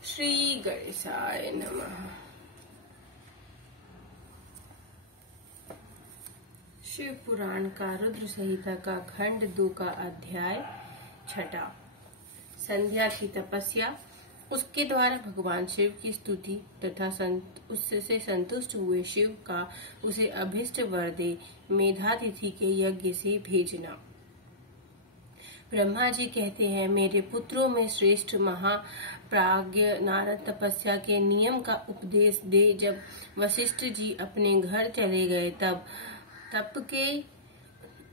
श्री गणेशाय नमः। शिव पुराण का रुद्र संहिता का खंड 2 का अध्याय 6। संध्या की तपस्या। उसके द्वारा भगवान शिव की स्तुति तथा उससे संतुष्ट हुए शिव का उसे अभिष्ट वर दे मेधातिथि के यज्ञ से भेजना। ब्रह्मा जी कहते हैं, मेरे पुत्रों में श्रेष्ठ महाप्राज्ञ नारद तपस्या के नियम का उपदेश दे। जब वशिष्ठ जी अपने घर चले गए तब तप के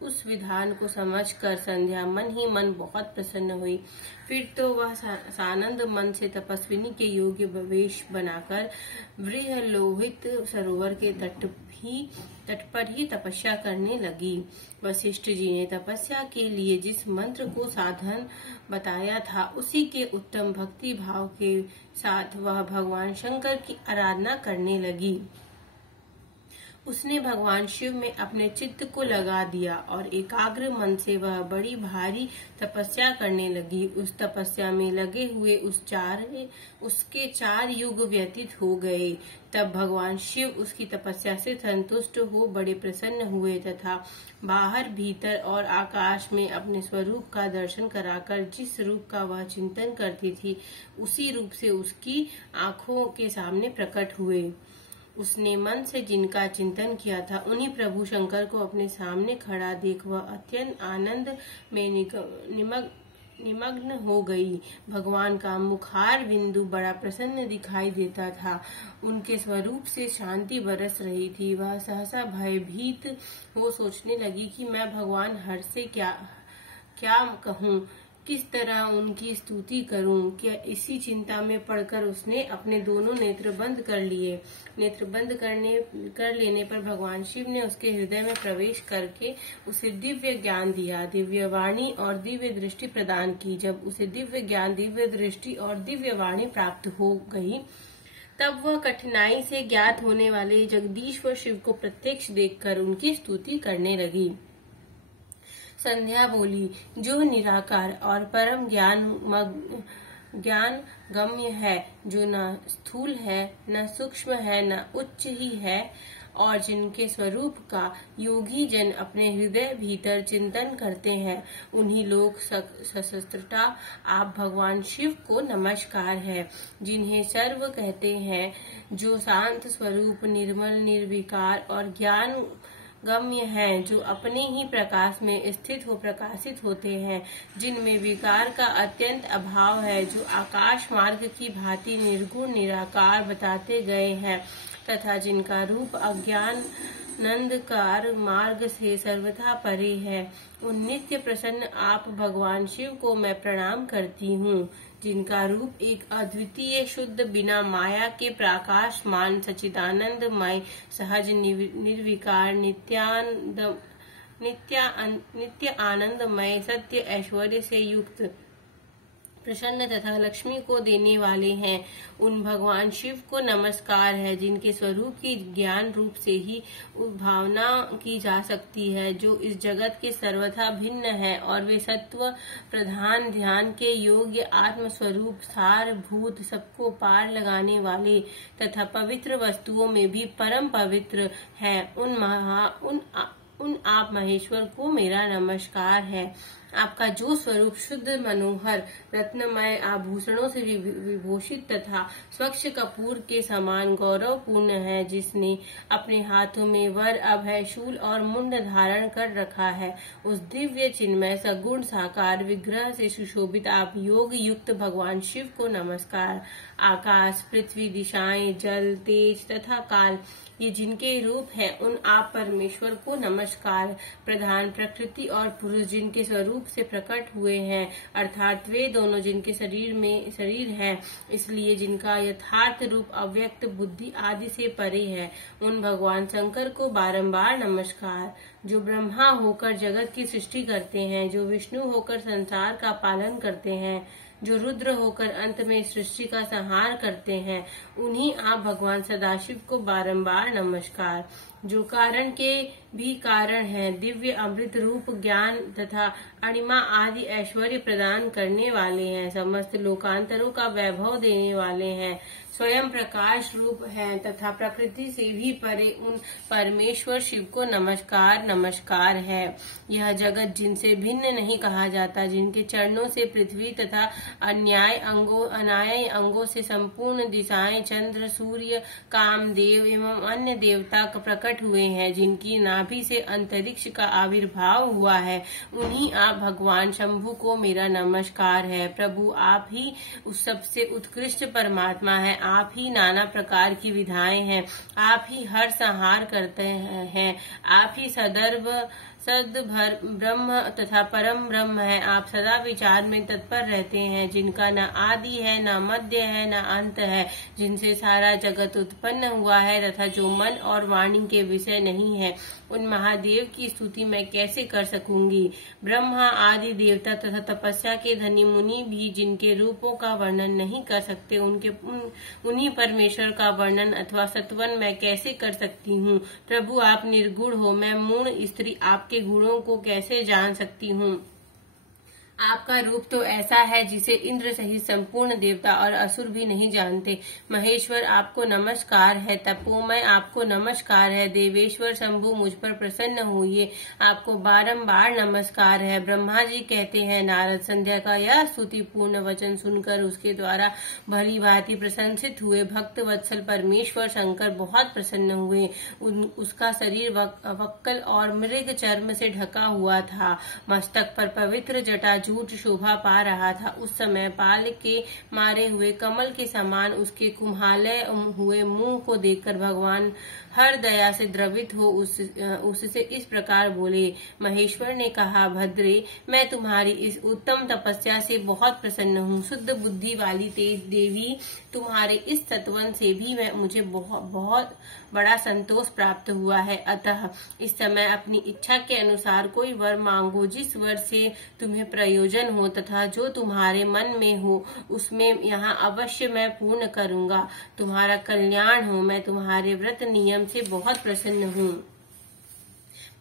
उस विधान को समझकर संध्या मन ही मन बहुत प्रसन्न हुई। फिर तो वह सानंद मन से तपस्विनी के योग्य वेश बनाकर वृहलोहित सरोवर के तट पर ही तपस्या करने लगी। वशिष्ठ जी ने तपस्या के लिए जिस मंत्र को साधन बताया था उसी के उत्तम भक्ति भाव के साथ वह भगवान शंकर की आराधना करने लगी। उसने भगवान शिव में अपने चित्त को लगा दिया और एकाग्र मन से वह बड़ी भारी तपस्या करने लगी। उस तपस्या में लगे हुए उसके 4 युग व्यतीत हो गए। तब भगवान शिव उसकी तपस्या से संतुष्ट हो बड़े प्रसन्न हुए तथा बाहर भीतर और आकाश में अपने स्वरूप का दर्शन कराकर जिस रूप का वह चिंतन करती थी उसी रूप से उसकी आंखों के सामने प्रकट हुए। उसने मन से जिनका चिंतन किया था उन्हीं प्रभु शंकर को अपने सामने खड़ा देख वह अत्यंत आनंद में निमग्न हो गई। भगवान का मुखार बिंदु बड़ा प्रसन्न दिखाई देता था। उनके स्वरूप से शांति बरस रही थी। वह सहसा भयभीत हो सोचने लगी कि मैं भगवान हर से क्या कहूँ, किस तरह उनकी स्तुति करूं। क्या इसी चिंता में पड़कर उसने अपने दोनों नेत्र बंद कर लिए। नेत्र बंद कर लेने पर भगवान शिव ने उसके हृदय में प्रवेश करके उसे दिव्य ज्ञान दिया, दिव्य वाणी और दिव्य दृष्टि प्रदान की। जब उसे दिव्य ज्ञान, दिव्य दृष्टि और दिव्य वाणी प्राप्त हो गई तब वह कठिनाई से ज्ञात होने वाले जगदीश्वर शिव को प्रत्यक्ष देखकर उनकी स्तुति करने लगी। संध्या बोली, जो निराकार और परम ज्ञान गम्य है, जो न स्थूल है, न सूक्ष्म है, न उच्च ही है, और जिनके स्वरूप का योगी जन अपने हृदय भीतर चिंतन करते हैं, उन्हीं लोक सहस्त्रता आप भगवान शिव को नमस्कार है। जिन्हें सर्व कहते हैं, जो शांत स्वरूप, निर्मल, निर्विकार और ज्ञान गम्य हैं, जो अपने ही प्रकाश में स्थित हो प्रकाशित होते हैं, जिनमें विकार का अत्यंत अभाव है, जो आकाश मार्ग की भांति निर्गुण निराकार बताते गए हैं तथा जिनका रूप अज्ञान नंदकार मार्ग से सर्वथा परे है, उन नित्य प्रसन्न आप भगवान शिव को मैं प्रणाम करती हूँ। जिनका रूप एक अद्वितीय शुद्ध बिना माया के प्रकाशमान सच्चिदानंदमय सहज निर्विकार नित्य आनंदमय सत्य ऐश्वर्य से युक्त प्रसन्न तथा लक्ष्मी को देने वाले हैं, उन भगवान शिव को नमस्कार है। जिनके स्वरूप की ज्ञान रूप से ही भावना की जा सकती है, जो इस जगत के सर्वथा भिन्न है और वे सत्व प्रधान ध्यान के योग्य आत्म स्वरूप सार भूत सबको पार लगाने वाले तथा पवित्र वस्तुओं में भी परम पवित्र है। उन आप महेश्वर को मेरा नमस्कार है। आपका जो स्वरूप शुद्ध, मनोहर, रत्नमय आभूषणों से विभूषित तथा स्वच्छ कपूर के समान गौरवपूर्ण है, जिसने अपने हाथों में वर, अभय, शूल और मुंड धारण कर रखा है, उस दिव्य चिन्मय सगुण साकार विग्रह से सुशोभित आप योग युक्त भगवान शिव को नमस्कार। आकाश, पृथ्वी, दिशाएं, जल, तेज तथा काल ये जिनके रूप है, उन आप परमेश्वर को नमस्कार। प्रधान प्रकृति और पुरुष जिनके स्वरूप से प्रकट हुए हैं, अर्थात वे दोनों जिनके शरीर है, इसलिए जिनका यथार्थ रूप अव्यक्त बुद्धि आदि से परे है, उन भगवान शंकर को बारंबार नमस्कार। जो ब्रह्मा होकर जगत की सृष्टि करते हैं, जो विष्णु होकर संसार का पालन करते हैं, जो रुद्र होकर अंत में सृष्टि का संहार करते हैं, उन्हीं आप भगवान सदाशिव को बारंबार नमस्कार। जो कारण के भी कारण है, दिव्य अमृत रूप ज्ञान तथा अणिमा आदि ऐश्वर्य प्रदान करने वाले हैं, समस्त लोकांतरों का वैभव देने वाले हैं, स्वयं प्रकाश रूप हैं तथा प्रकृति से भी परे उन परमेश्वर शिव को नमस्कार नमस्कार है। यह जगत जिनसे भिन्न नहीं कहा जाता, जिनके चरणों से पृथ्वी तथा अनाय अंगों से संपूर्ण दिशाएं, चंद्र, सूर्य, कामदेव एवं अन्य देवता प्रकट हुए हैं, जिनकी नाभि से अंतरिक्ष का आविर्भाव हुआ है, उन्हीं आप भगवान शंभु को मेरा नमस्कार है। प्रभु आप ही उस सबसे उत्कृष्ट परमात्मा है, आप ही नाना प्रकार की विधाएं हैं, आप ही हर संहार करते हैं, आप ही सदैव सद्भर ब्रह्म तथा परम ब्रह्म है। आप सदा विचार में तत्पर रहते हैं, जिनका न आदि है, न मध्य है, न अंत है, जिनसे सारा जगत उत्पन्न हुआ है तथा जो मन और वाणी के विषय नहीं है, उन महादेव की स्तुति मैं कैसे कर सकूंगी। ब्रह्मा आदि देवता तथा तपस्या के धनी मुनि भी जिनके रूपों का वर्णन नहीं कर सकते, उन्हीं परमेश्वर का वर्णन अथवा सत्वन मैं कैसे कर सकती हूँ। प्रभु आप निर्गुण हो, मैं मूढ़ स्त्री आपके गुणों को कैसे जान सकती हूँ। आपका रूप तो ऐसा है जिसे इंद्र सहित संपूर्ण देवता और असुर भी नहीं जानते। महेश्वर आपको नमस्कार है, तपोमय आपको नमस्कार है, देवेश्वर शंभु मुझ पर प्रसन्न होइए, आपको बारंबार नमस्कार है। ब्रह्मा जी कहते हैं, नारद संध्या का यह स्तुति पूर्ण वचन सुनकर उसके द्वारा भली भांति प्रशंसित हुए भक्त वत्सल परमेश्वर शंकर बहुत प्रसन्न हुए। उसका शरीर वक्कल और मृग चर्म से ढका हुआ था, मस्तक पर पवित्र जटा झूठ शोभा पा रहा था। उस समय पाल के मारे हुए कमल के समान उसके कुम्हालय हुए मुंह को देखकर भगवान हर दया से द्रवित हो उससे इस प्रकार बोले। महेश्वर ने कहा, भद्रे, मैं तुम्हारी इस उत्तम तपस्या से बहुत प्रसन्न हूँ। शुद्ध बुद्धि वाली तेज देवी, तुम्हारे इस सत्वन से भी मुझे बहुत बड़ा संतोष प्राप्त हुआ है। अतः इस समय अपनी इच्छा के अनुसार कोई वर मांगो, जिस वर से तुम्हें प्रयोजन हो तथा जो तुम्हारे मन में हो, उसमें यहाँ अवश्य मैं पूर्ण करूँगा। तुम्हारा कल्याण हो, मैं तुम्हारे व्रत नियम से बहुत प्रसन्न हूँ।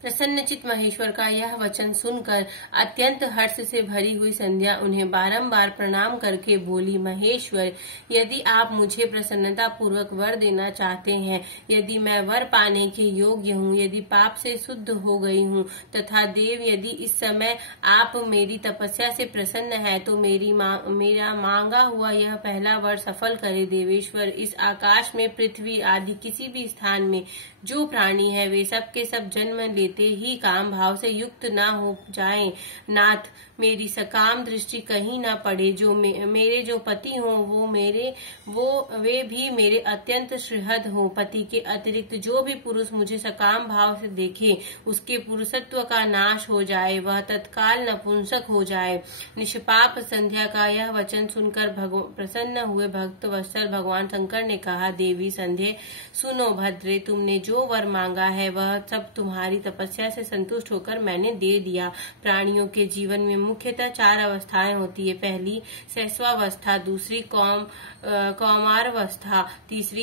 प्रसन्नचित महेश्वर का यह वचन सुनकर अत्यंत हर्ष से भरी हुई संध्या उन्हें बारंबार प्रणाम करके बोली, महेश्वर, यदि आप मुझे प्रसन्नता पूर्वक वर देना चाहते हैं, यदि मैं वर पाने के योग्य हूँ, यदि पाप से शुद्ध हो गई हूँ तथा देव यदि इस समय आप मेरी तपस्या से प्रसन्न है, तो मेरा मांगा हुआ यह पहला वर सफल करे। देवेश्वर, इस आकाश में पृथ्वी आदि किसी भी स्थान में जो प्राणी है, वे सब के सब जन्म लेते ही काम भाव से युक्त ना हो जाएं। नाथ, मेरी सकाम दृष्टि कहीं ना पड़े। जो मेरे जो पति हों वे भी मेरे अत्यंत श्रीहद हों। पति के अतिरिक्त जो भी पुरुष मुझे सकाम भाव से देखे, उसके पुरुषत्व का नाश हो जाए, वह तत्काल नपुंसक हो जाए। निष्पाप संध्या का यह वचन सुनकर प्रसन्न हुए भक्त वत्सल भगवान शंकर ने कहा, देवी संध्या, सुनो भद्रे, तुमने जो वर मांगा है वह सब तुम्हारी तपस्या से संतुष्ट होकर मैंने दे दिया। प्राणियों के जीवन में मुख्यतः 4 अवस्थाएं होती है। पहली शैशवावस्था, दूसरी कौमारावस्था, तीसरी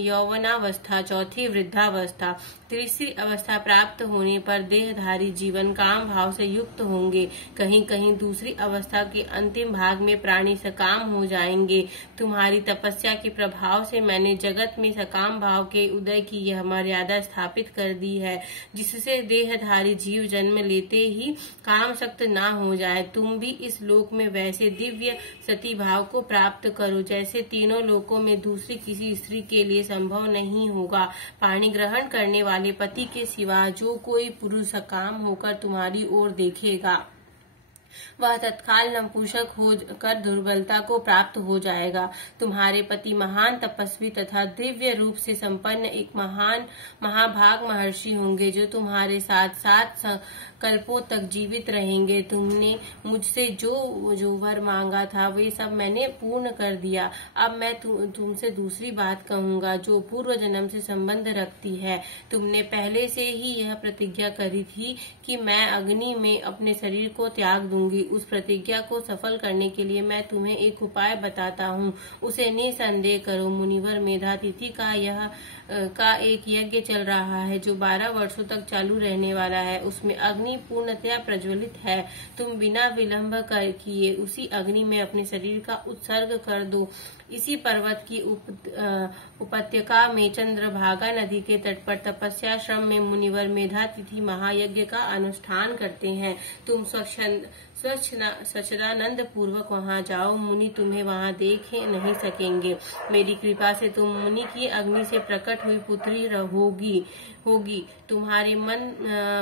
यौवनावस्था, चौथी वृद्धावस्था। तीसरी अवस्था प्राप्त होने पर देहधारी जीवन काम भाव से युक्त होंगे। कहीं कहीं दूसरी अवस्था के अंतिम भाग में प्राणी सकाम हो जाएंगे। तुम्हारी तपस्या के प्रभाव से मैंने जगत में सकाम भाव के उदय की यह मर्यादा स्थापित कर दी है, जिससे देहधारी जीव जन्म लेते ही कामशक्त ना हो जाए। तुम भी इस लोक में वैसे दिव्य सती भाव को प्राप्त करो जैसे तीनों लोकों में दूसरी किसी स्त्री के लिए संभव नहीं होगा। पाणी ग्रहण करने वाले पति के सिवा जो कोई पुरुष सकाम होकर तुम्हारी ओर देखेगा, वह तत्काल नपुंसक होकर दुर्बलता को प्राप्त हो जाएगा। तुम्हारे पति महान तपस्वी तथा दिव्य रूप से संपन्न एक महाभाग महर्षि होंगे, जो तुम्हारे साथ 7 कल्पों तक जीवित रहेंगे। तुमने मुझसे जो वर मांगा था वे सब मैंने पूर्ण कर दिया। अब मैं तुमसे दूसरी बात कहूंगा जो पूर्व जन्म से संबंध रखती है। तुमने पहले से ही यह प्रतिज्ञा करी थी कि मैं अग्नि में अपने शरीर को त्याग दूंगी। रहूंगी। उस प्रतिज्ञा को सफल करने के लिए मैं तुम्हें एक उपाय बताता हूँ, उसे निसंदेह करो। मुनिवर मेधातिथि का एक यज्ञ चल रहा है जो 12 वर्षों तक चालू रहने वाला है। उसमें अग्नि पूर्णतया प्रज्वलित है। तुम बिना विलंब किए उसी अग्नि में अपने शरीर का उत्सर्ग कर दो। इसी पर्वत की उपत्यका में चंद्रभागा नदी के तट पर तपस्याश्रम में मुनिवर मेधातिथि महायज्ञ का अनुष्ठान करते हैं। तुम स्वच्छदानंद पूर्वक वहां जाओ। मुनि तुम्हें वहां देख नहीं सकेंगे। मेरी कृपा से तुम मुनि की अग्नि से प्रकट हुई पुत्री होगी। तुम्हारे मन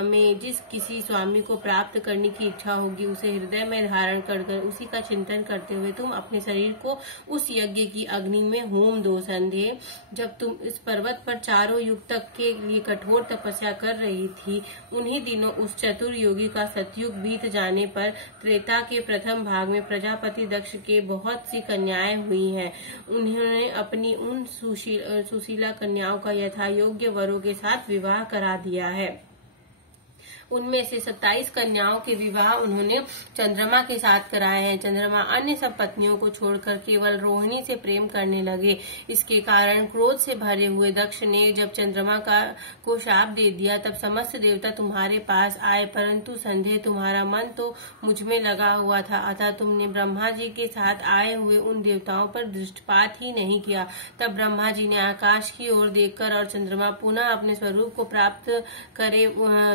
में जिस किसी स्वामी को प्राप्त करने की इच्छा होगी उसे हृदय में धारण कर उसी का चिंतन करते हुए तुम अपने शरीर को उस यज्ञ की अग्नि में होम दो। संध्या, जब तुम इस पर्वत पर चारों युग तक के लिए कठोर तपस्या कर रही थी, उन्हीं दिनों उस चतुर योगी का सतयुग बीत जाने पर त्रेता के प्रथम भाग में प्रजापति दक्ष के बहुत सी कन्याएं हुई हैं। उन्होंने अपनी उन सुशीला कन्याओं का यथा योग्य वरों के साथ विवाह करा दिया है। उनमें से 27 कन्याओं के विवाह उन्होंने चंद्रमा के साथ कराए हैं। चंद्रमा अन्य सब पत्नियों को छोड़कर केवल रोहिणी से प्रेम करने लगे। इसके कारण क्रोध से भरे हुए दक्ष ने जब चंद्रमा को शाप दे दिया, तब समस्त देवता तुम्हारे पास आए, परंतु संध्या तुम्हारा मन तो मुझ में लगा हुआ था, अतः तुमने ब्रह्मा जी के साथ आए हुए उन देवताओं पर दृष्टिपात ही नहीं किया। तब ब्रह्मा जी ने आकाश की ओर देखकर और चंद्रमा पुनः अपने स्वरूप को प्राप्त करे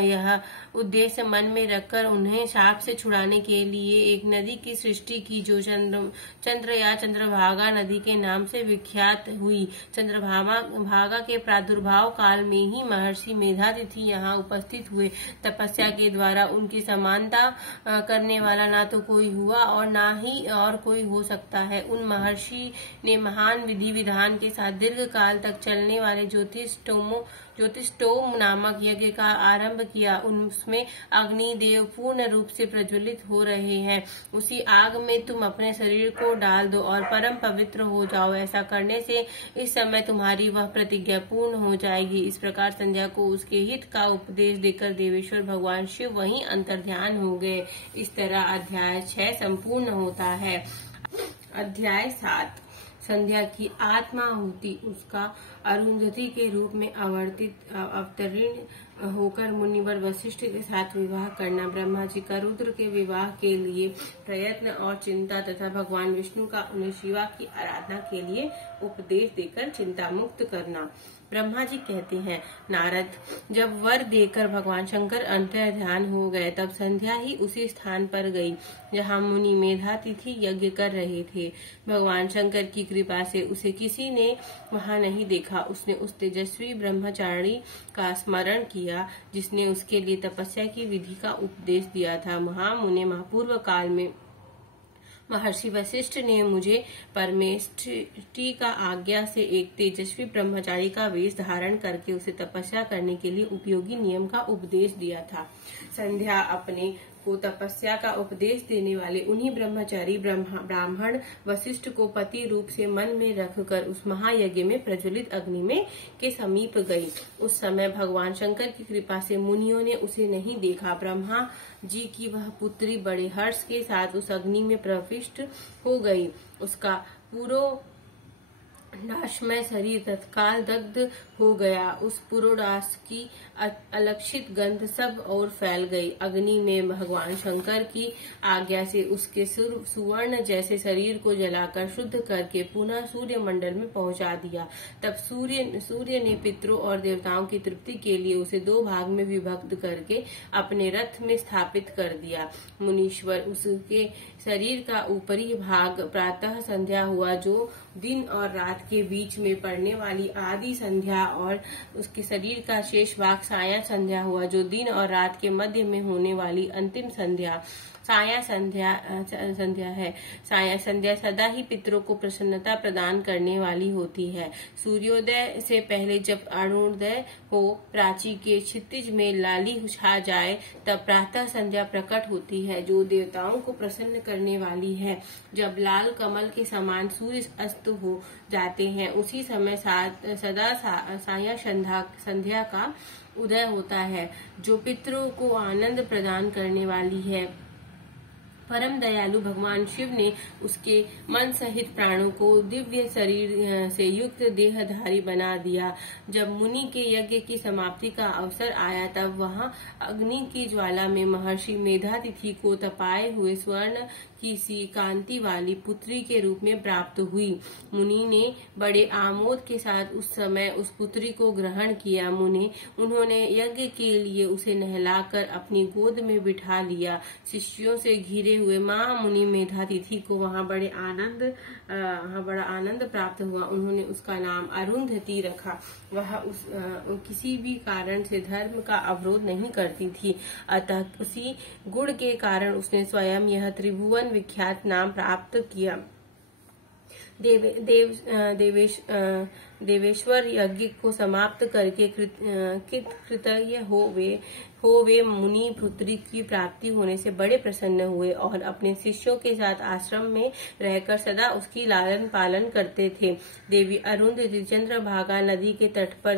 यह उद्देश्य मन में रखकर उन्हें शाप से छुड़ाने के लिए एक नदी की सृष्टि की जो चंद्र या चंद्रभागा नदी के नाम से विख्यात हुई। चंद्रभागा के प्रादुर्भाव काल में ही महर्षि मेधातिथि यहाँ उपस्थित हुए। तपस्या के द्वारा उनकी समानता करने वाला ना तो कोई हुआ और ना ही और कोई हो सकता है। उन महर्षि ने महान विधि विधान के साथ दीर्घ काल तक चलने वाले ज्योतिष्टोम नामक यज्ञ का आरंभ किया। उसमें अग्निदेव पूर्ण रूप से प्रज्वलित हो रहे हैं। उसी आग में तुम अपने शरीर को डाल दो और परम पवित्र हो जाओ। ऐसा करने से इस समय तुम्हारी वह प्रतिज्ञा पूर्ण हो जाएगी। इस प्रकार संध्या को उसके हित का उपदेश देकर देवेश्वर भगवान शिव वहीं अंतर्ध्यान हो गए। इस तरह अध्याय 6 संपूर्ण होता है। अध्याय 7 संध्या की आत्माहुति। उसका अरुंधति के रूप में अवतरण होकर मुनिवर वशिष्ठ के साथ विवाह करना, ब्रह्मा जी का रुद्र के विवाह के लिए प्रयत्न और चिंता तथा भगवान विष्णु का उन्हें शिवा की आराधना के लिए उपदेश देकर चिंता मुक्त करना। ब्रह्मा जी कहते हैं, नारद, जब वर देकर भगवान शंकर अंतर्ध्यान हो गए, तब संध्या ही उसी स्थान पर गई जहाँ मुनि मेधातिथि यज्ञ कर रहे थे। भगवान शंकर की कृपा से उसे किसी ने वहां नहीं देखा। उसने उस तेजस्वी ब्रह्मचारी का स्मरण किया जिसने उसके लिए तपस्या की विधि का उपदेश दिया था। महामुने महापूर्व काल में महर्षि वशिष्ठ ने मुझे परमेष्ठी का आज्ञा से एक तेजस्वी ब्रह्मचारी का वेश धारण करके उसे तपस्या करने के लिए उपयोगी नियम का उपदेश दिया था। संध्या अपने को तपस्या का उपदेश देने वाले उन्हीं ब्रह्मचारी ब्राह्मण वशिष्ठ को पति रूप से मन में रखकर उस महायज्ञ में प्रज्वलित अग्नि में के समीप गई। उस समय भगवान शंकर की कृपा से मुनियों ने उसे नहीं देखा। ब्रह्मा जी की वह पुत्री बड़े हर्ष के साथ उस अग्नि में प्रविष्ट हो गई। उसका पूरो नाशमय शरीर तत्काल दग्ध हो गया। उस पुरोडास की अलक्षित गंध सब और फैल गई। अग्नि में भगवान शंकर की आज्ञा से उसके सुवर्ण जैसे शरीर को जलाकर शुद्ध करके पुनः सूर्य मंडल में पहुंचा दिया। तब सूर्य ने पितरों और देवताओं की तृप्ति के लिए उसे 2 भाग में विभक्त करके अपने रथ में स्थापित कर दिया। मुनीश्वर, उसके शरीर का ऊपरी भाग प्रातः संध्या हुआ जो दिन और रात के बीच में पड़ने वाली आदि संध्या, और उसके शरीर का शेष भाग साया संध्या हुआ जो दिन और रात के मध्य में होने वाली अंतिम संध्या साया संध्या है। साया संध्या सदा ही पितरों को प्रसन्नता प्रदान करने वाली होती है। सूर्योदय से पहले जब अरुणोदय हो, प्राची के क्षितिज में लाली छा जाए, तब प्रातः संध्या प्रकट होती है जो देवताओं को प्रसन्न करने वाली है। जब लाल कमल के समान सूर्य अस्त हो जाते हैं, उसी समय सदा साया संध्या का उदय होता है जो पितरों को आनंद प्रदान करने वाली है। परम दयालु भगवान शिव ने उसके मन सहित प्राणों को दिव्य शरीर से युक्त देहधारी बना दिया। जब मुनि के यज्ञ की समाप्ति का अवसर आया तब वहां अग्नि की ज्वाला में महर्षि मेधातिथि को तपाए हुए स्वर्ण की सी कांति वाली पुत्री के रूप में प्राप्त हुई। मुनि ने बड़े आमोद के साथ उस समय उस पुत्री को ग्रहण किया। उन्होंने यज्ञ के लिए उसे नहलाकर अपनी गोद में बिठा लिया। शिष्यों से घिरे हुए माँ मुनि मेधातिथि को वहाँ बड़ा आनंद प्राप्त हुआ। उन्होंने उसका नाम अरुंधति रखा। वह किसी भी कारण से धर्म का अवरोध नहीं करती थी, अतः उसी गुण के कारण उसने स्वयं यह त्रिभुवन विख्यात नाम प्राप्त किया। देवेश्वर यज्ञ को समाप्त करके कृतज्ञ हो वे मुनि पुत्री की प्राप्ति होने से बड़े प्रसन्न हुए और अपने शिष्यों के साथ आश्रम में रहकर सदा उसकी लालन पालन करते थे। देवी अरुंधति चंद्रभागा नदी के तट पर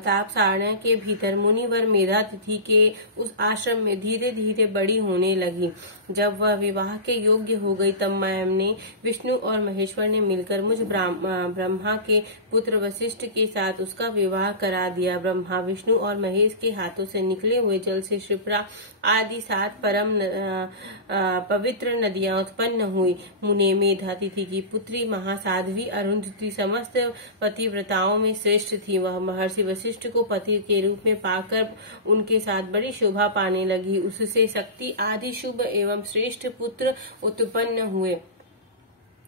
तापसारण्य के भीतर मुनिवर मेधातिथि के उस आश्रम में धीरे धीरे बड़ी होने लगी। जब वह विवाह के योग्य हो गई तब मैंने विष्णु और महेश्वर ने मिलकर मुझ ब्रह्मा के पुत्र वशिष्ठ के साथ उसका विवाह करा दिया। ब्रह्मा विष्णु और महेश के हाथों से निकले हुए जल से क्षिप्रा आदि 7 परम पवित्र नदियां उत्पन्न हुई। मुने मेधातिथि की पुत्री महासाध्वी अरुंधति समस्त पतिव्रताओं में श्रेष्ठ थी। वह महर्षि वशिष्ठ को पति के रूप में पाकर उनके साथ बड़ी शोभा पाने लगी। उससे शक्ति आदि शुभ एवं श्रेष्ठ पुत्र उत्पन्न हुए।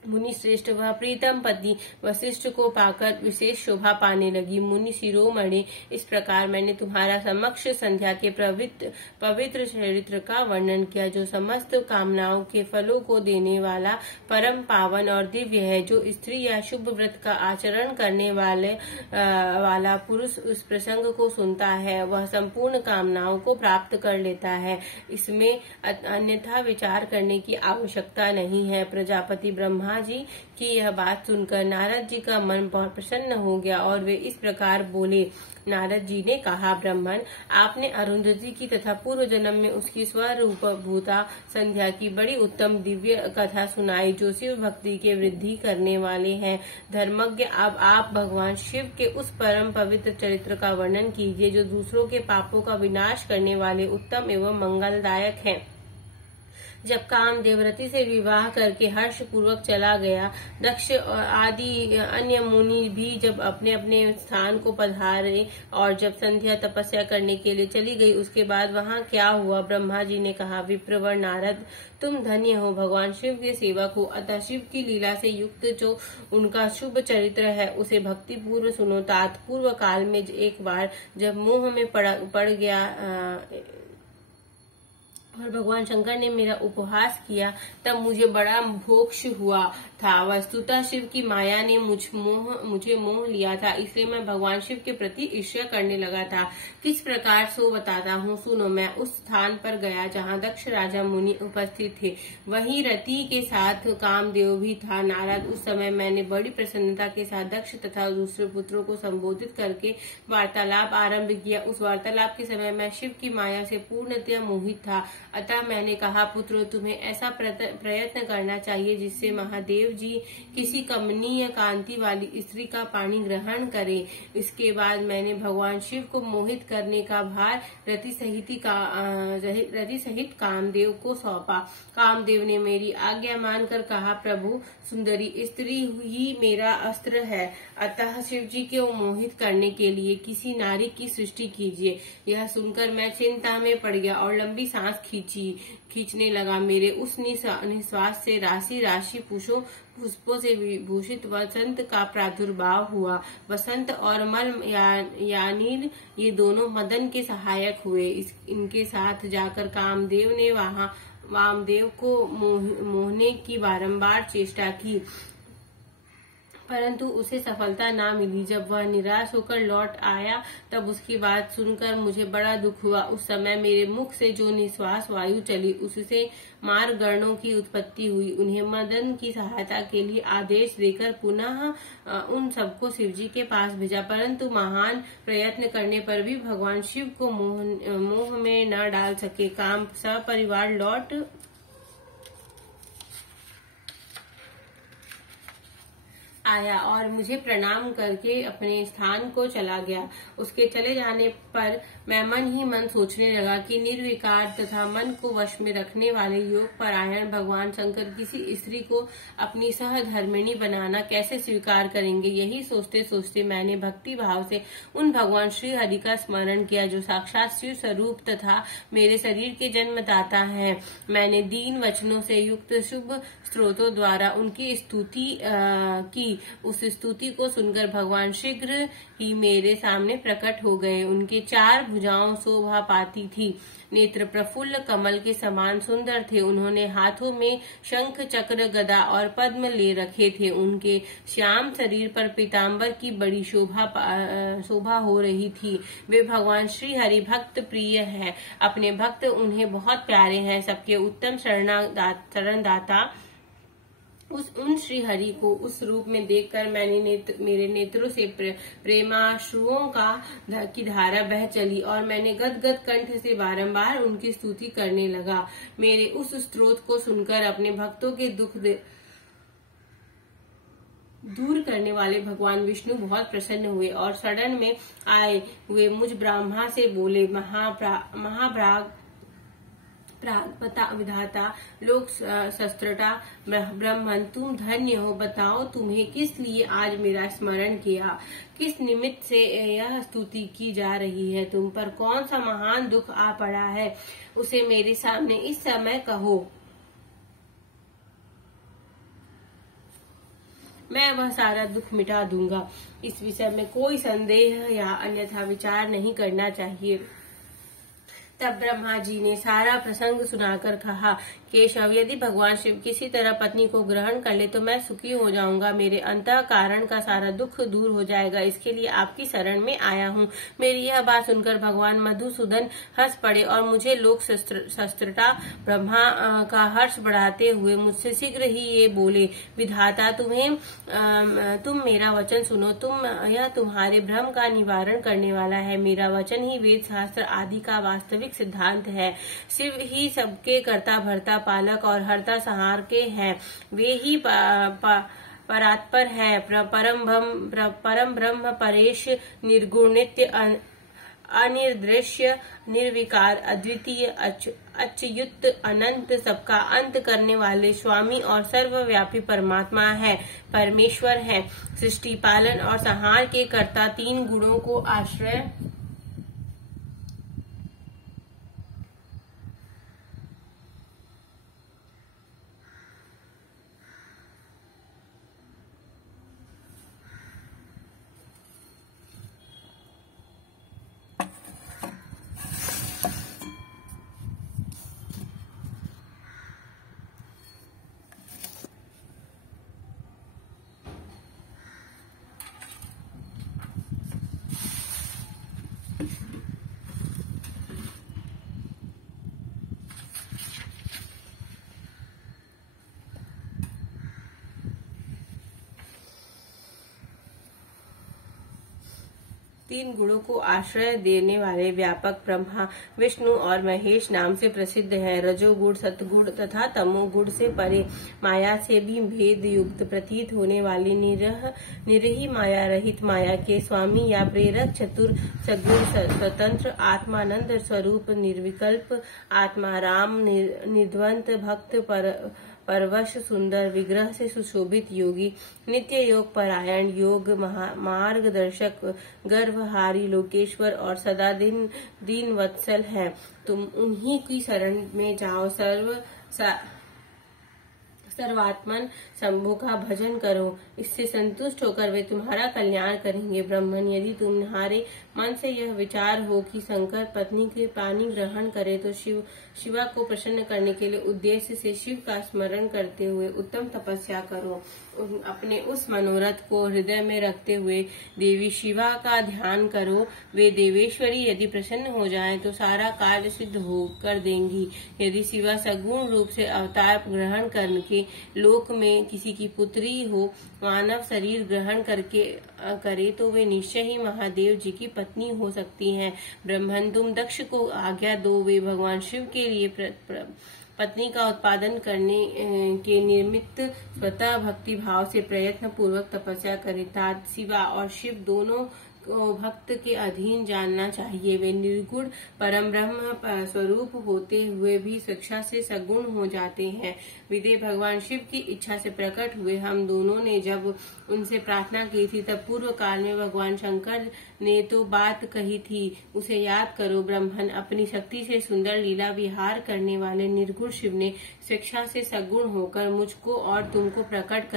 मुनि श्रेष्ठ वह प्रीतम पति वशिष्ठ को पाकर विशेष शोभा पाने लगी। मुनि शिरोमणि, इस प्रकार मैंने तुम्हारा समक्ष संध्या के पवित्र चरित्र का वर्णन किया, जो समस्त कामनाओं के फलों को देने वाला परम पावन और दिव्य है। जो स्त्री या शुभ व्रत का आचरण करने वाला पुरुष उस प्रसंग को सुनता है वह संपूर्ण कामनाओं को प्राप्त कर लेता है। इसमें अन्यथा विचार करने की आवश्यकता नहीं है। प्रजापति ब्रह्मा जी की यह बात सुनकर नारद जी का मन बहुत प्रसन्न हो गया और वे इस प्रकार बोले। नारद जी ने कहा, ब्राह्मण, आपने अरुंधति की तथा पूर्व जन्म में उसकी स्वरूप भूता संध्या की बड़ी उत्तम दिव्य कथा सुनाई, जो शिव भक्ति के वृद्धि करने वाले हैं। धर्मज्ञ, अब आप भगवान शिव के उस परम पवित्र चरित्र का वर्णन कीजिए, जो दूसरों के पापों का विनाश करने वाले उत्तम एवं मंगलदायक है। जब कामदेव रति से विवाह करके हर्ष पूर्वक चला गया, दक्ष आदि अन्य मुनि भी जब अपने अपने स्थान को पधारे और जब संध्या तपस्या करने के लिए चली गई, उसके बाद वहाँ क्या हुआ? ब्रह्मा जी ने कहा, विप्रवर नारद, तुम धन्य हो, भगवान शिव के सेवक हो, अतः शिव की लीला से युक्त जो उनका शुभ चरित्र है उसे भक्ति पूर्व सुनो। तात पूर्व काल में एक बार जब मोह में पड़ गया और भगवान शंकर ने मेरा उपहास किया, तब मुझे बड़ा मोक्ष हुआ था। वस्तुतः शिव की माया ने मुझे मोह लिया था, इसलिए मैं भगवान शिव के प्रति ईर्ष्या करने लगा था। किस प्रकार सो बताता हूँ, सुनो। मैं उस स्थान पर गया जहाँ दक्ष राजा मुनि उपस्थित थे। वहीं रति के साथ कामदेव भी था। नारद, उस समय मैंने बड़ी प्रसन्नता के साथ दक्ष तथा दूसरे पुत्रों को संबोधित करके वार्तालाप आरंभ किया। उस वार्तालाप के समय मैं शिव की माया से पूर्णतः मोहित था। अतः मैंने कहा, पुत्रों, तुम्हें ऐसा प्रयत्न करना चाहिए जिससे महादेव जी किसी कमनीय कांति वाली स्त्री का पानी ग्रहण करें। इसके बाद मैंने भगवान शिव को मोहित करने का भार रति सहित कामदेव को सौंपा। कामदेव ने मेरी आज्ञा मानकर कहा, प्रभु, सुंदरी स्त्री ही मेरा अस्त्र है, अतः शिव जी को मोहित करने के लिए किसी नारी की सृष्टि कीजिए। यह सुनकर मैं चिंता में पड़ गया और लंबी सांस खींचने लगा। मेरे उस निश्वास से राशि राशि पुष्पों से विभूषित वसंत का प्रादुर्भाव हुआ। वसंत और मल यानी ये दोनों मदन के सहायक हुए। इनके साथ जाकर कामदेव ने वामदेव को मोहने की बारंबार चेष्टा की, परंतु उसे सफलता ना मिली। जब वह निराश होकर लौट आया तब उसकी बात सुनकर मुझे बड़ा दुख हुआ। उस समय मेरे मुख से जो निश्वास वायु चली उससे मार्ग गणों की उत्पत्ति हुई। उन्हें मदन की सहायता के लिए आदेश देकर पुनः उन सबको शिवजी के पास भेजा, परंतु महान प्रयत्न करने पर भी भगवान शिव को मोह में न डाल सके। काम सपरिवार लौट आया और मुझे प्रणाम करके अपने स्थान को चला गया। उसके चले जाने पर मैं मन ही मन सोचने लगा कि निर्विकार तथा मन को वश में रखने वाले योग परायण भगवान शंकर किसी स्त्री को अपनी सहधर्मिणी बनाना कैसे स्वीकार करेंगे। यही सोचते सोचते मैंने भक्ति भाव से उन भगवान श्री हरि का स्मरण किया जो साक्षात शिव स्वरूप तथा मेरे शरीर के जन्मदाता है। मैंने दीन वचनों से युक्त शुभ स्त्रोतों द्वारा उनकी स्तुति की। उस स्तुति को सुनकर भगवान शीघ्र ही मेरे सामने प्रकट हो गए। उनके 4 भुजाओं शोभा पाती थी, नेत्र प्रफुल्ल कमल के समान सुंदर थे। उन्होंने हाथों में शंख चक्र गदा और पद्म ले रखे थे। उनके श्याम शरीर पर पीताम्बर की बड़ी शोभा हो रही थी। वे भगवान श्री हरि भक्त प्रिय है, अपने भक्त उन्हें बहुत प्यारे हैं। सबके उत्तम शरणदाता उन श्री हरि को उस रूप में देखकर मेरे नेत्रों से प्रेमाश्रुओं की धारा बह चली और मैंने गदगद कंठ से बारंबार उनकी स्तुति करने लगा। मेरे उस स्तोत्र को सुनकर अपने भक्तों के दुख दूर करने वाले भगवान विष्णु बहुत प्रसन्न हुए और शरण में आए हुए मुझ ब्रह्मा से बोले, प्रागपता विधाता लोक शस्त्रता ब्रह्मन, तुम धन्य हो। बताओ तुम्हें किस लिए आज मेरा स्मरण किया, किस निमित्त से यह स्तुति की जा रही है, तुम पर कौन सा महान दुख आ पड़ा है, उसे मेरे सामने इस समय कहो। मैं वह सारा दुख मिटा दूंगा। इस विषय में कोई संदेह या अन्यथा विचार नहीं करना चाहिए। तब ब्रह्मा जी ने सारा प्रसंग सुनाकर कहा, केशव, यदि भगवान शिव किसी तरह पत्नी को ग्रहण कर ले तो मैं सुखी हो जाऊंगा। मेरे अंतःकरण का सारा दुख दूर हो जाएगा। इसके लिए आपकी शरण में आया हूँ। मेरी यह बात सुनकर भगवान मधुसूदन हंस पड़े और मुझे लोक शस्त्रता ब्रह्मा का हर्ष बढ़ाते हुए मुझसे शीघ्र ही ये बोले, विधाता तुम मेरा वचन सुनो। यह तुम्हारे भ्रम का निवारण करने वाला है। मेरा वचन ही वेद शास्त्र आदि का वास्तविक सिद्धांत है। शिव ही सबके कर्ता भरता पालक और हरता संहार के हैं। वे ही परात्पर है, परम ब्रह्म परेश, निर्गुण नित्य अनिर्दृश्य निर्विकार अद्वितीय अच्युत अनंत, सबका अंत करने वाले स्वामी और सर्वव्यापी परमात्मा है, परमेश्वर है। सृष्टि पालन और संहार के कर्ता 3 गुणों को आश्रय तीन गुणों को आश्रय देने वाले व्यापक ब्रह्मा विष्णु और महेश नाम से प्रसिद्ध है। रजोगुण सतगुण तथा तमोगुण से परे माया से भी भेद युक्त प्रतीत होने वाली निरही माया रहित माया के स्वामी या प्रेरक चतुर सगुण स्वतंत्र आत्मानंद स्वरूप निर्विकल्प आत्मा राम निर्द्वंद भक्त परवश सुंदर विग्रह से सुशोभित योगी नित्य योग परायण योग मार्गदर्शक गर्भहारी लोकेश्वर और सदा दीन वत्सल है। तुम उन्हीं की शरण में जाओ। सर्वात्मन शंभु का भजन करो, इससे संतुष्ट होकर वे तुम्हारा कल्याण करेंगे। ब्राह्मण, यदि तुम्हारे मन से यह विचार हो कि शंकर पत्नी के पानी ग्रहण करे तो शिवा को प्रसन्न करने के लिए उद्देश्य से शिव का स्मरण करते हुए उत्तम तपस्या करो। अपने उस मनोरथ को हृदय में रखते हुए देवी शिवा का ध्यान करो। वे देवेश्वरी यदि प्रसन्न हो जाएं तो सारा कार्य सिद्ध हो कर देंगी। यदि शिवा सगुण रूप से अवतार ग्रहण करके लोक में किसी की पुत्री हो, मानव शरीर ग्रहण करे तो वे निश्चय ही महादेव जी की पत्नी हो सकती हैं। ब्रह्मन, तुम दक्ष को आज्ञा दो, वे भगवान शिव के लिए पत्नी का उत्पादन करने के निमित्त स्वतः भक्ति भाव से प्रयत्न पूर्वक तपस्या करें। तात शिवा और शिव दोनों को भक्त के अधीन जानना चाहिए। वे निर्गुण परम ब्रह्म स्वरूप होते हुए भी शिक्षा से सगुण हो जाते हैं। विदे भगवान शिव की इच्छा से प्रकट हुए। हम दोनों ने जब उनसे प्रार्थना की थी तब पूर्व काल में भगवान शंकर ने तो बात कही थी, उसे याद करो। ब्रह्मन, अपनी शक्ति से सुंदर लीला विहार करने वाले निर्गुण शिव ने शिक्षा से सगुण होकर मुझको और तुमको प्रकट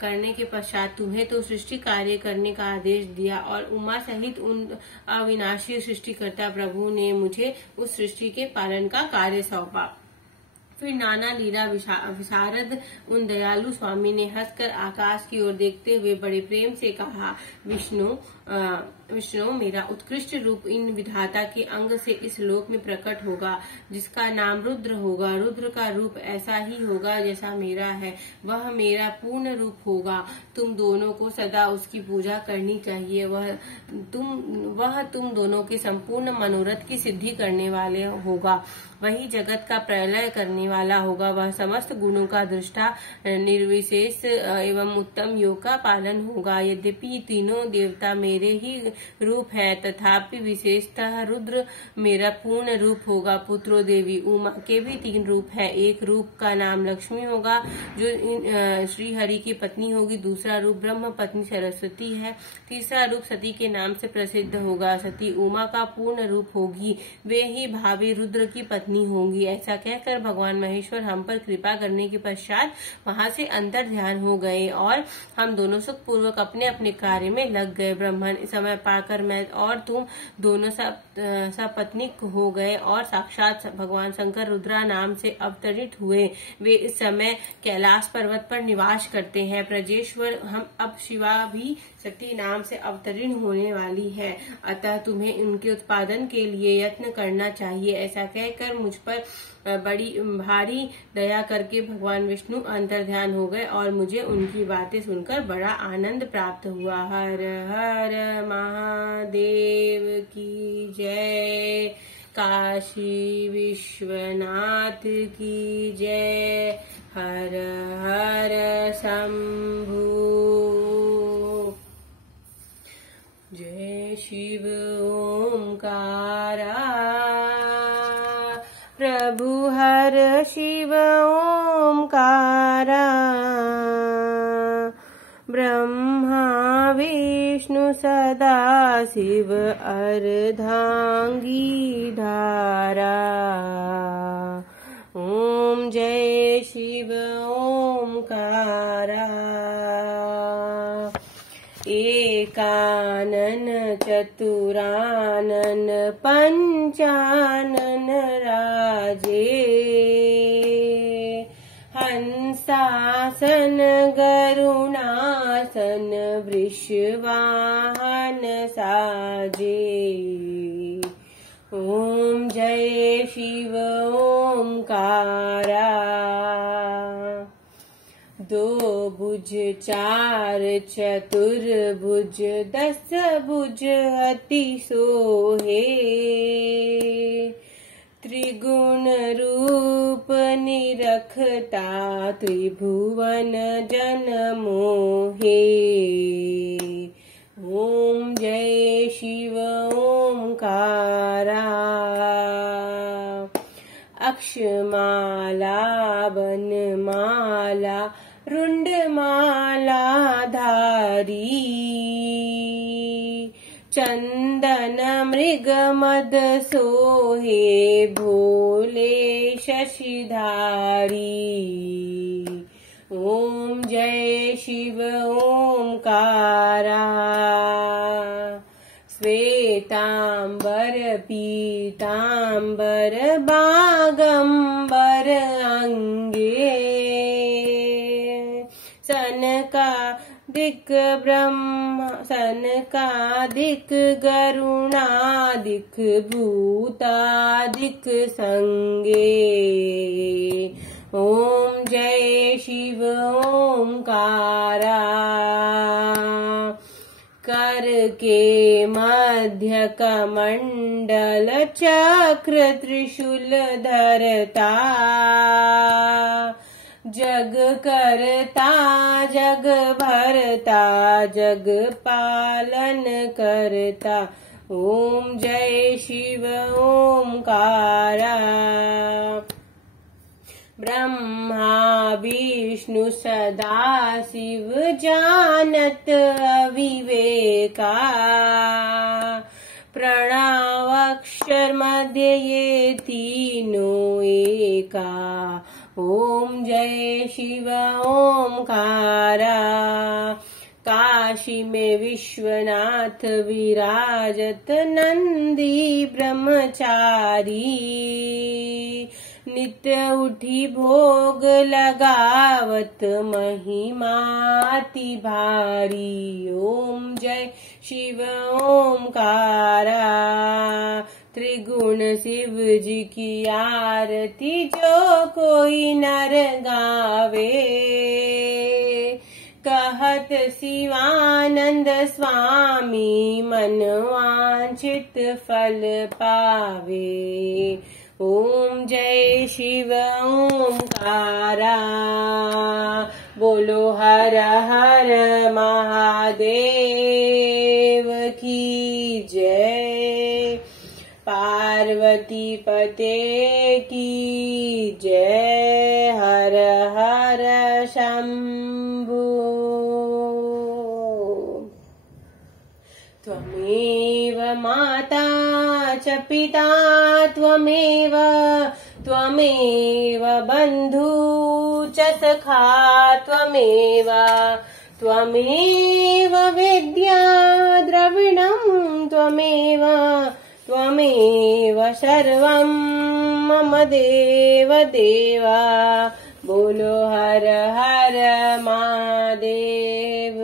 करने के पश्चात तुम्हें तो सृष्टि कार्य करने का आदेश दिया और उमा सहित उन अविनाशी सृष्टिकर्ता प्रभु ने मुझे उस सृष्टि के पालन का कार्य सौंपा। फिर नाना लीला विशारद उन दयालु स्वामी ने हंसकर आकाश की ओर देखते हुए बड़े प्रेम से कहा, विष्णु, मेरा उत्कृष्ट रूप इन विधाता के अंग से इस लोक में प्रकट होगा, जिसका नाम रुद्र होगा। रुद्र का रूप ऐसा ही होगा जैसा मेरा है, वह मेरा पूर्ण रूप होगा। तुम दोनों को सदा उसकी पूजा करनी चाहिए। वह तुम दोनों के संपूर्ण मनोरथ की सिद्धि करने वाले होगा। वही जगत का प्रलय करने वाला होगा। वह समस्त गुणों का दृष्टा, निर्विशेष एवं उत्तम योग का पालन होगा। यद्यपि तीनों देवता मेरे ही रूप है, तथापि विशेषतः रुद्र मेरा पूर्ण रूप होगा। पुत्रो, देवी उमा के भी 3 रूप है। एक रूप का नाम लक्ष्मी होगा, जो श्री हरि की पत्नी होगी। दूसरा रूप ब्रह्म पत्नी सरस्वती है। तीसरा रूप सती के नाम से प्रसिद्ध होगा। सती उमा का पूर्ण रूप होगी, वे ही भावी रुद्र की पत्नी होंगी। ऐसा कहकर भगवान महेश्वर हम पर कृपा करने के पश्चात वहां से अंतर ध्यान हो गए और हम दोनों सुख पूर्वक अपने अपने कार्य में लग गए। ब्रह्मन, समय पाकर मैं और तुम दोनों सपत्नीक हो गए और साक्षात भगवान शंकर रुद्रा नाम से अवतरित हुए। वे इस समय कैलाश पर्वत पर निवास करते हैं। प्रजेश्वर, हम अब शिवा भी सती नाम से अवतरीण होने वाली है, अतः तुम्हें उनके उत्पादन के लिए यत्न करना चाहिए। ऐसा कहकर मुझ पर बड़ी भारी दया करके भगवान विष्णु अंतर्ध्यान हो गए और मुझे उनकी बातें सुनकर बड़ा आनंद प्राप्त हुआ। हर हर महादेव की जय। काशी विश्वनाथ की जय। हर हर शंभू। जय शिव ओंकारा। प्रभु हर शिव ओंकारा। ब्रह्मा विष्णु सदा शिव अर्धांगी धारा। ओम जय शिव ओंकारा। एकानन चतुरानन पंचानन राजे। हंसासन गरुणासन वृषवाहन साजे। ओम जय शिव ओंकारा। 2 भुज 4 चतुर्भुज 10 भुज अति सोहे। त्रिगुण रूप निरखता त्रिभुवन जन मोहे। ओम जय शिव ओंकारा। अक्षमाला वनमाला रुंडमाला धारी। चंदन मृग मद सोहे भोले शशिधारी। ओम जय शिव ओंकारा। श्वेतांबर पीतांबर बागंबर अंगे। सनकादिक गरुणादिक भूतादिक संगे। ओम जय शिव ओंकारा। कर के मध्य कमंडल चक्र त्रिशूल धरता। जग करता जग भरता जग पालन करता। ओम जय शिव ओंकारा। ब्रह्मा विष्णु सदा शिव जानत अविवेका। प्रणवाक्षर मध्य ये तीनों एका। ओम जय शिव ओंकारा। काशी में विश्वनाथ विराजत नंदी ब्रह्मचारी। नित्य उठी भोग लगावत महिमाति भारी। ओम जय शिव ओंकारा। त्रिगुण शिव जी की आरती जो कोई नर गावे। कहत शिवानंद स्वामी मन वांछित फल पावे। ओम जय शिव ओंकारा। बोलो हर हर महादेव की जय। पार्वती पते की जय। हर हर शंभु। त्वमेव माता च पिता त्वमेव बन्धु च सखा त्वमेव विद्या द्रविणं त्वमेव सर्वं मम देव देवा। बोलो हर हर महादेव